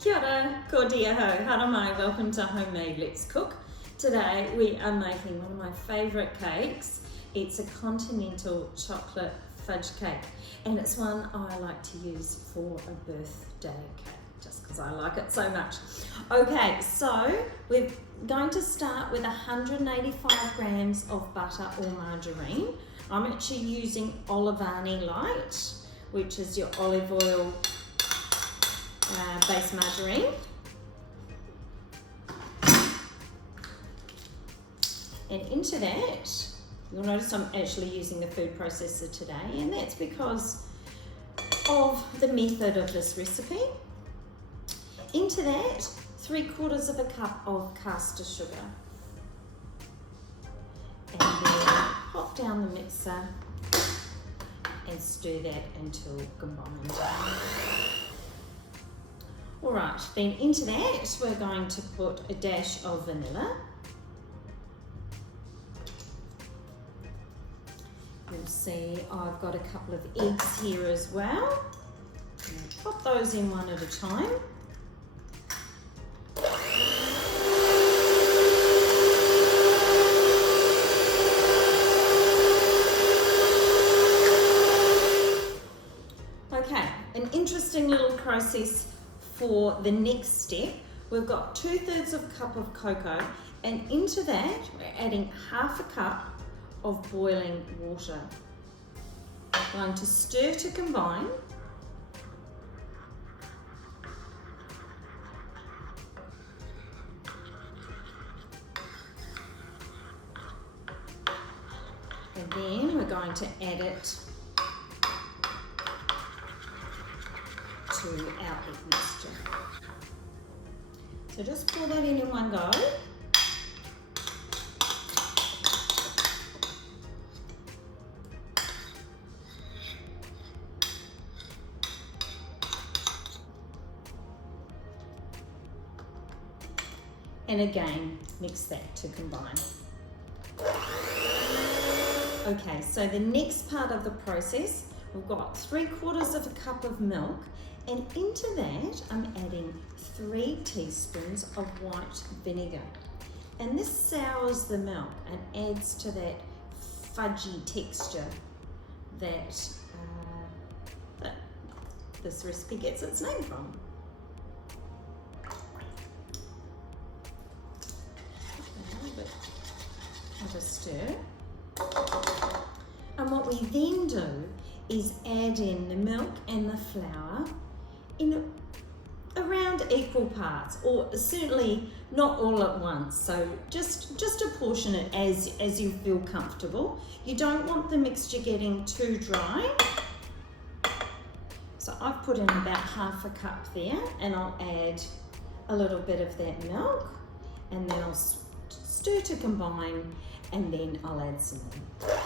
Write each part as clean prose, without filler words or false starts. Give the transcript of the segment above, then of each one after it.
Kia ora, ko dia ho, hara mai, welcome to Homemade Let's Cook. Today we are making one of my favourite cakes. It's a Continental chocolate fudge cake, and it's one I like to use for a birthday cake, just because I like it so much. Okay, so we're going to start with 185 grams of butter or margarine. I'm actually using Olivani Light, which is your olive oil base margarine. And into that, you'll notice I'm actually using the food processor today, and that's because of the method of this recipe. Into that, 3/4 cup of caster sugar. And then pop down the mixer and stir that until combined. Alright, then into that we're going to put a dash of vanilla. You'll see I've got a couple of eggs here as well. Pop those in one at a time. Okay, an interesting little process for the next step. We've got 2/3 cup of cocoa, and into that we're adding 1/2 cup of boiling water. I'm going to stir to combine. And then we're going to add it to our egg mixture. So just pour that in one go. And again, mix that to combine. Okay, so the next part of the process, we've got 3/4 cup of milk, and into that I'm adding 3 teaspoons of white vinegar. And this sours the milk and adds to that fudgy texture that this recipe gets its name from. Have a stir. And what we then do is add in the milk and the flour in around equal parts, or certainly not all at once. So just apportion it as you feel comfortable. You don't want the mixture getting too dry. So I've put in about 1/2 cup there, and I'll add a little bit of that milk, and then I'll stir to combine, and then I'll add some more.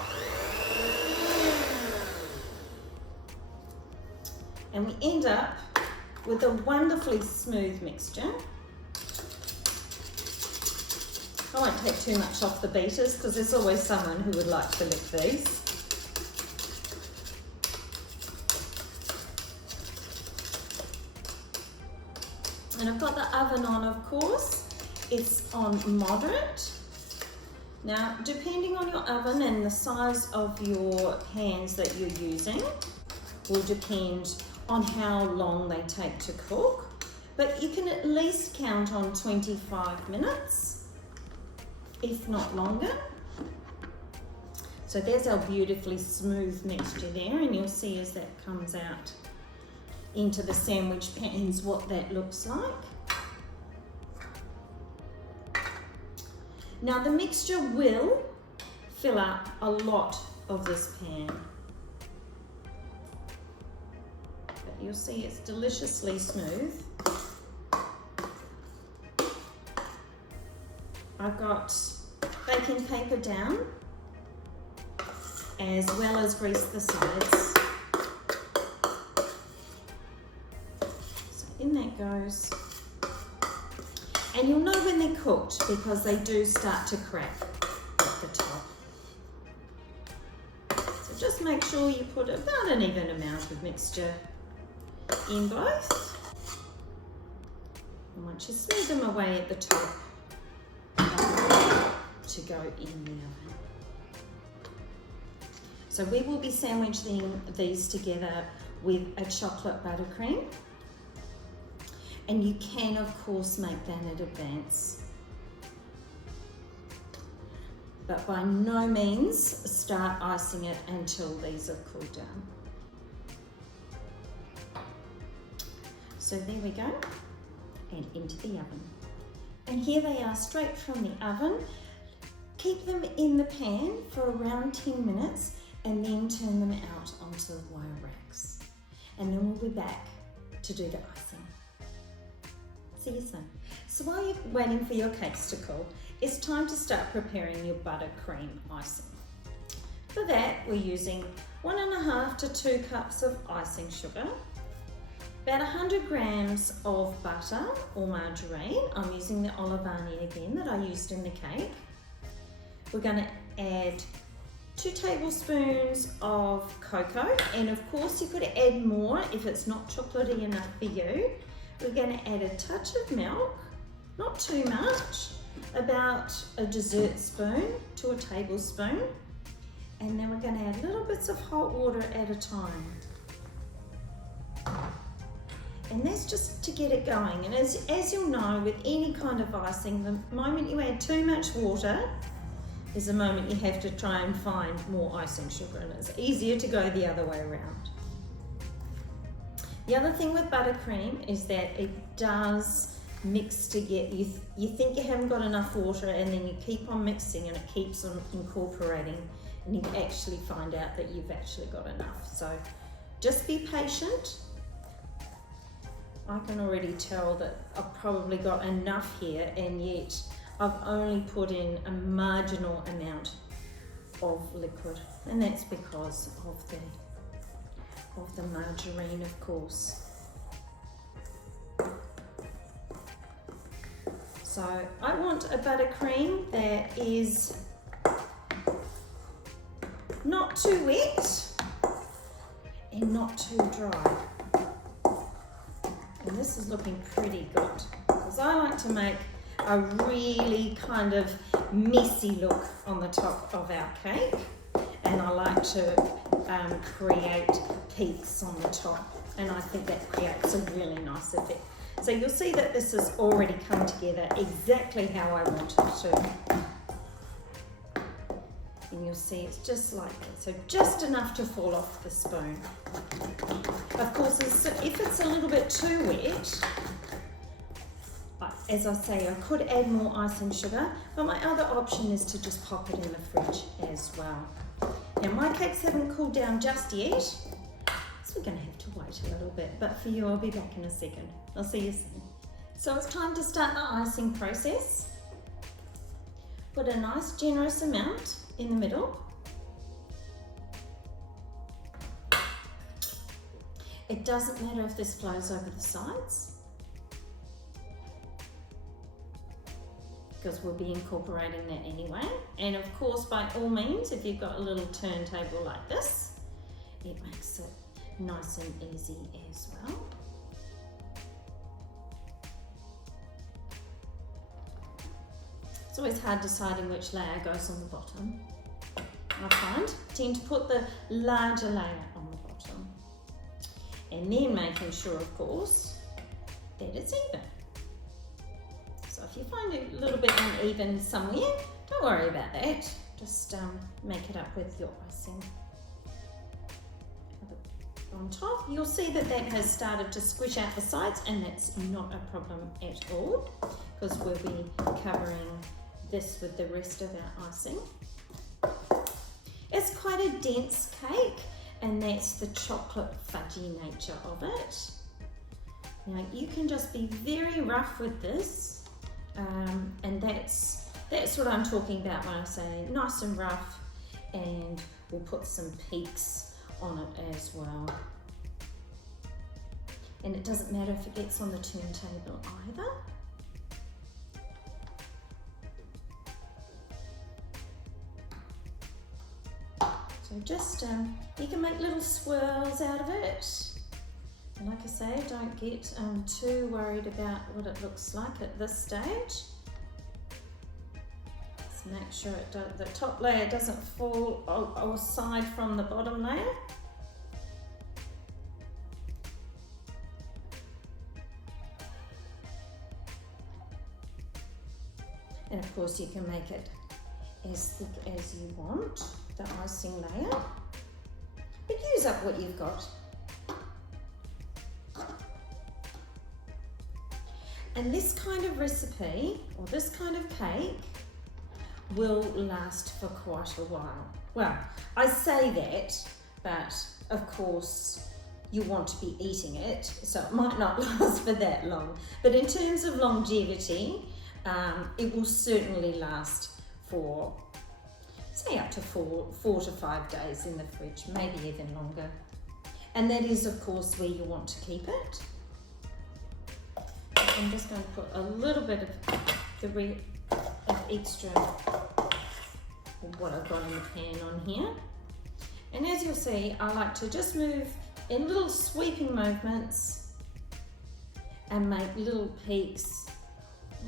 And we end up with a wonderfully smooth mixture. I won't take too much off the beaters because there's always someone who would like to lick these. And I've got the oven on, of course. It's on moderate. Now, depending on your oven and the size of your pans that you're using will depend on how long they take to cook, but you can at least count on 25 minutes, if not longer. So there's our beautifully smooth mixture there, and you'll see as that comes out into the sandwich pans what that looks like. Now the mixture will fill up a lot of this pan, but you'll see it's deliciously smooth. I've got baking paper down, as well as grease the sides. So in that goes. And you'll know when they're cooked because they do start to crack at the top. So just make sure you put about an even amount of mixture in both. And once you smooth them away at the top, to go in the oven. So we will be sandwiching these together with a chocolate buttercream. And you can, of course, make that in advance. But by no means start icing it until these are cooled down. So there we go, and into the oven. And here they are straight from the oven. Keep them in the pan for around 10 minutes and then turn them out onto the wire racks. And then we'll be back to do the icing. See you soon. So while you're waiting for your cakes to cool, it's time to start preparing your buttercream icing. For that, we're using 1.5 to 2 cups of icing sugar, about 100 grams of butter or margarine. I'm using the Olivani again that I used in the cake. We're going to add 2 tablespoons of cocoa, and of course you could add more if it's not chocolatey enough for you. We're going to add a touch of milk, not too much, about a dessert spoon to a tablespoon, and then we're going to add little bits of hot water at a time. And that's just to get it going. And as you'll know, with any kind of icing, the moment you add too much water is the moment you have to try and find more icing sugar, and it's easier to go the other way around. The other thing with buttercream is that it does mix to get, you think you haven't got enough water, and then you keep on mixing and it keeps on incorporating, and you actually find out that you've actually got enough. So just be patient. I can already tell that I've probably got enough here, and yet I've only put in a marginal amount of liquid, and that's because of the margarine, of course. So I want a buttercream that is not too wet and not too dry. And this is looking pretty good, because I like to make a really kind of messy look on the top of our cake, and I like to create peaks on the top, and I think that creates a really nice effect. So you'll see that this has already come together exactly how I want it to. And you'll see it's just like that, so just enough to fall off the spoon. Of course, if it's a little bit too wet, as I say, I could add more icing sugar, but my other option is to just pop it in the fridge as well. Now my cakes haven't cooled down just yet, so we're going to have to wait a little bit, but for you I'll be back in a second. I'll see you soon. So it's time to start the icing process. Put a nice generous amount in the middle. It doesn't matter if this flows over the sides, because we'll be incorporating that anyway. And of course, by all means, if you've got a little turntable like this, it makes it nice and easy as well. It's always hard deciding which layer goes on the bottom. I tend to put the larger layer on the bottom, and then making sure, of course, that it's even. So if you find it a little bit uneven somewhere, don't worry about that. Just make it up with your icing. On top, you'll see that that has started to squish out the sides, and that's not a problem at all, because we'll be covering this with the rest of our icing. It's quite a dense cake, and that's the chocolate fudgy nature of it. Now you can just be very rough with this, and that's what I'm talking about when I say nice and rough, and we'll put some peaks on it as well. And it doesn't matter if it gets on the turntable either. So just, you can make little swirls out of it, Like I say, don't get too worried about what it looks like at this stage. Just make sure the top layer doesn't fall aside from the bottom layer. And of course you can make it as thick as you want, the icing layer, but use up what you've got. And this kind of recipe, or this kind of cake, will last for quite a while. Well, I say that, but of course you want to be eating it, so it might not last for that long. But in terms of longevity, it will certainly last for, say, up to 4 to 5 days in the fridge, maybe even longer. And that is, of course, where you want to keep it. I'm just going to put a little bit of extra of what I've got in the pan on here. And as you'll see, I like to just move in little sweeping movements and make little peaks.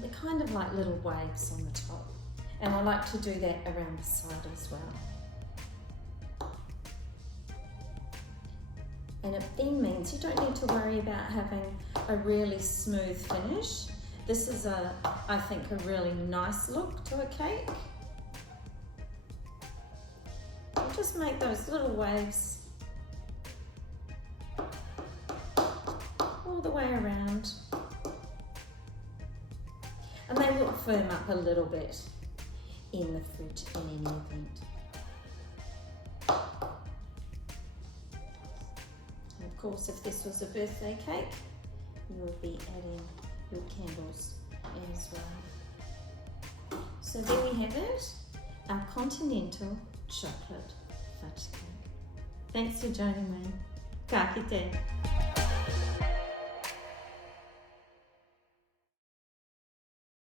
They're kind of like little waves on the top. And I like to do that around the side as well. And it then means you don't need to worry about having a really smooth finish. This is I think, a really nice look to a cake. And just make those little waves all the way around. And they will firm up a little bit in the fridge in any event. And of course, if this was a birthday cake, you would be adding your candles as well. So there we have it, our Continental chocolate fudge cake. Thanks for joining me. Ka kite.